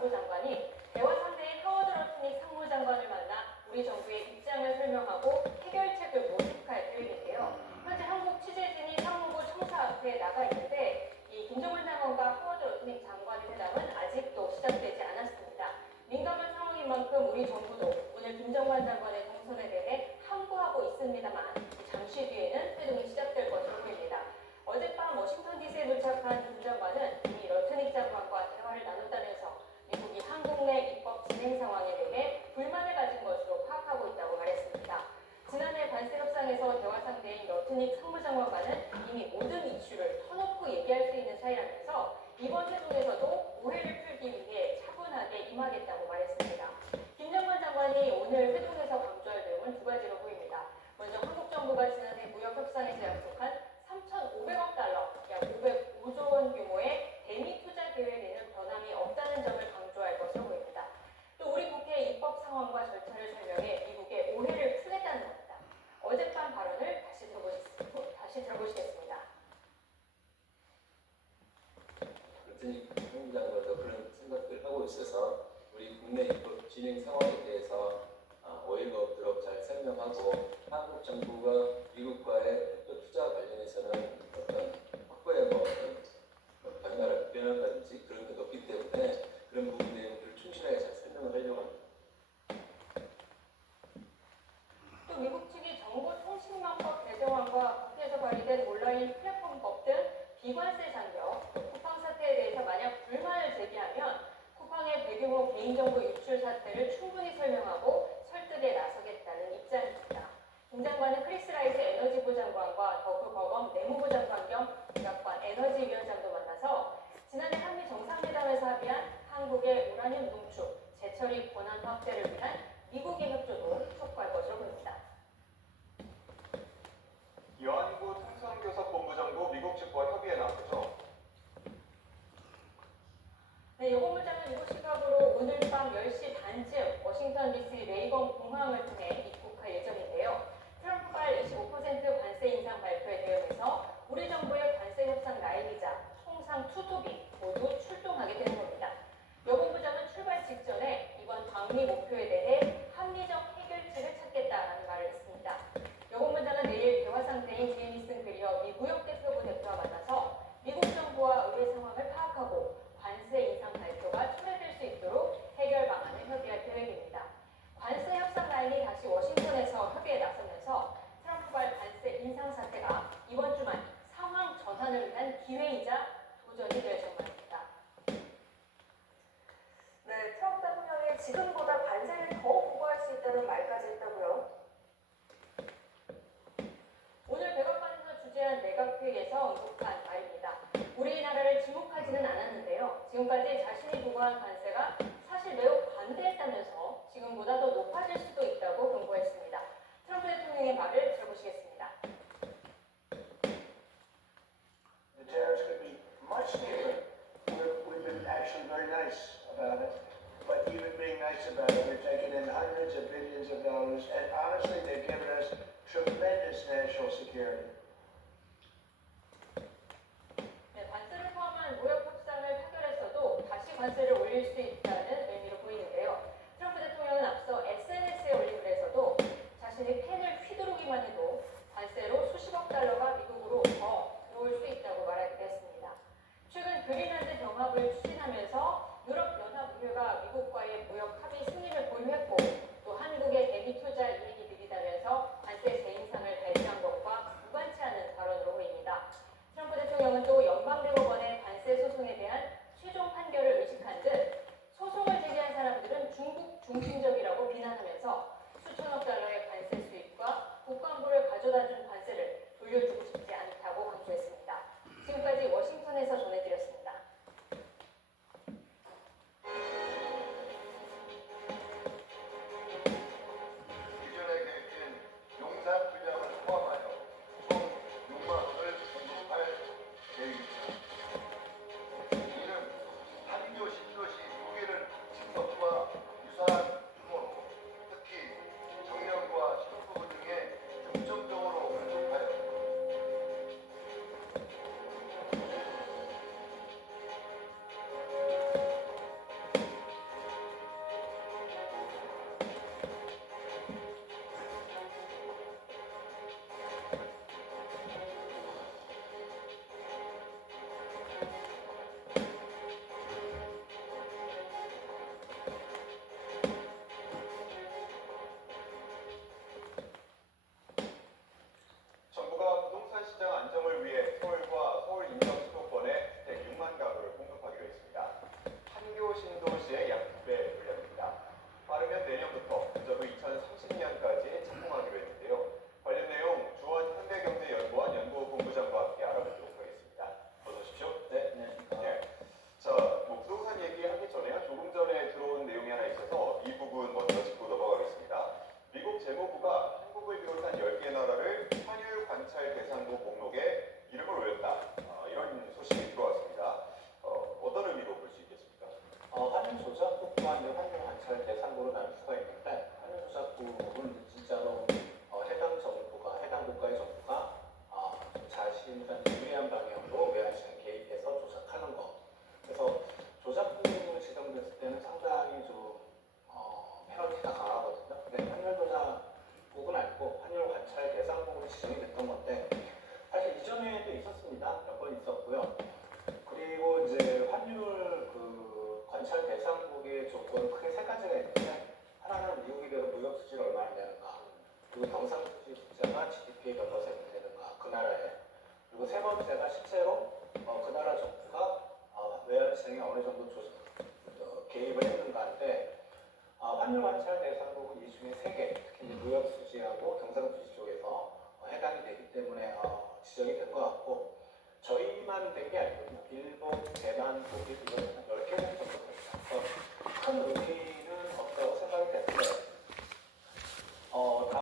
상무 장관이 대화 상대인 하워드 러트닉 상무장관을 만나 우리 정부의 입장을 설명하고 해결책을 모색할 계획인데요. 현재 한국 취재진이 상무부 청사 앞에 나가 있는데 이 김정은 장관과 하워드 러트닉 장관의 회담은 아직도 시작되지 않았습니다. 민감한 상황인 만큼 우리 정부도 오늘 김정관 장관의 동선에 대해 항고하고 있습니다만 잠시 뒤에는 회동이 시작될 것으로 보입니다. 어젯밤 워싱턴 DC에 도착한 김 장관은 이미 러트닉 장관과 대화를 나눴다면서 미국이 한국 내 입법 진행 상황에 대해 불만을 가진 것으로 파악하고 있다고 말했습니다. 지난해 관세 협상에서 대화 상대인 러트닉 상무장관과는 이미 모든 이슈를 터놓고 얘기할 수 있는 사이라면서 이번 회동에서도 오해를 풀기 위해 차분하게 임하겠다고 말했습니다. 김 장관이 오늘 회동에서 강조할 내용은 두 가지로 보입니다. 먼저 한국 정부가 지난해 무역 협상에서 약속한 3,500억 달러, 약 505조 원 규모의 대미 투자 계획에는 변함이 없다는 점을 강조할 것으로 보입니다. 또 우리 국회 입법 상황과 절차를 설명해 미국의 오해를 풀겠다는 겁니다. 어젯밤 발언을 다시 들어보시겠습니다. 그랬더니 상무장관도 그런 생각을 하고 있어서 우리 국내 입법 진행 상황에 대해서 오해가 없도록 잘 설명하고 한국 정부가 미국과의 투자 관련해서는 어떤 확보의 변화라든지 그런 게 없기 때문에 그런 부분 내용들을 충실하게 잘 설명을 하려고 합니다. 또 미국 측이 정보통신망법 개정안과 국회에서 발의된 온라인 플랫폼법 등 비관세 장벽, 쿠팡 사태에 대해서 만약 불만을 제기하면 쿠팡의 대규모 개인정보 유출 사태를 충분히 설명하고 설득에 나서겠다는 입장입니다. 김 장관은 크리스 라이트 에너지부 장관과 더크 버검 내무부 장관 겸 백악관 에너지위원장도 만나서 지난해 한미 정상회담에서 합의한 한국의 우라늄 농축, 재처리 권한 확대를 위한 미국의 협조도 촉구할 것으로 보입니다. 여한구 통상교섭본부장도 미국 측과 협의에 나섰죠. 네, 여고부장은 미국 시각으로 오늘 밤 10시 반쯤 워싱턴 DC 레이건 공항을 통해 입국할 예정인데요. 트럼프발 25% 관세 인상 발표에 대응해서 우리 정부의 관세 협상 라인이자 통상 투톱이 모두 출동하게 되는 겁니다. 여고부장은 출발 직전에 이번 방미 목표에 대해 합리적 해결책을 찾겠다라는 말을 했습니다. 여고부장은 내일 대화 상태인 제이미슨 그리어 미 무역대표부 대표와 만나서 미국 정부와 의회 상황을 파악하고 관세 인상 발표가 초래될 수 있도록 해결 방안을 협의할 계획입니다. 관세 협상 라인이 다시 워싱턴에서 협의에 나서면서 트럼프발 관세 인상 사태가 이번 주말 상황 전환을 위한 기회이자 도전이 될 전망입니다. 네, 트럼프 대통령이 지금보다 관세를 더 부과할 수 있다는 말까지 했다고요? 오늘 백악관에서 주재한 내각회의에서 언급한 말입니다. 우리나라를 지목하지는 않았는데요. 지금까지 자신이 부과한 관세가 사실 매우 관대했다면서 지금보다 더 높아질 수도 있다고 경고했습니다. 트럼프 대통령의 말을 들어보시겠습니다. The tariffs could be much different. We've been actually very nice about it. But even being nice about it, we're taking in hundreds of billions of dollars, and honestly, they've given us tremendous national security. 네, 관세를 포함한 무역 협상을 타결했어도 다시 관세를 올릴 수 시민들한테 유리한 방향으로 외환시장 개입해서 조작하는 거. 그래서 조작품으로 지정됐을 때는 상당히 좀 페널티가 강하거든요. 근데 환율조사국은 아니고 환율 관찰 대상국으로 지정이 됐던 건데 사실 이전에도 있었습니다. 몇 번 있었고요. 그리고 이제 환율 그 관찰 대상국의 조건은 크게 세 가지가 있는데 하나는 미국이 무역 수지를 얼마나 내는가, 그리고 경상수지 숫자가 GDP의 몇 퍼센트 되는가 그 나라에, 그리고 세 번째가 실제로 그 나라 정부가 외환 시장에 어느 정도 개입을 했는가인데 환율 관찰 대상국은 이 중에 세 개, 특히 이제 무역 수지하고 경상수지 쪽에서 해당이 되기 때문에 지정이 된 것 같고 저희만 된 게 아니거든요. 일본, 대만, 독일 이런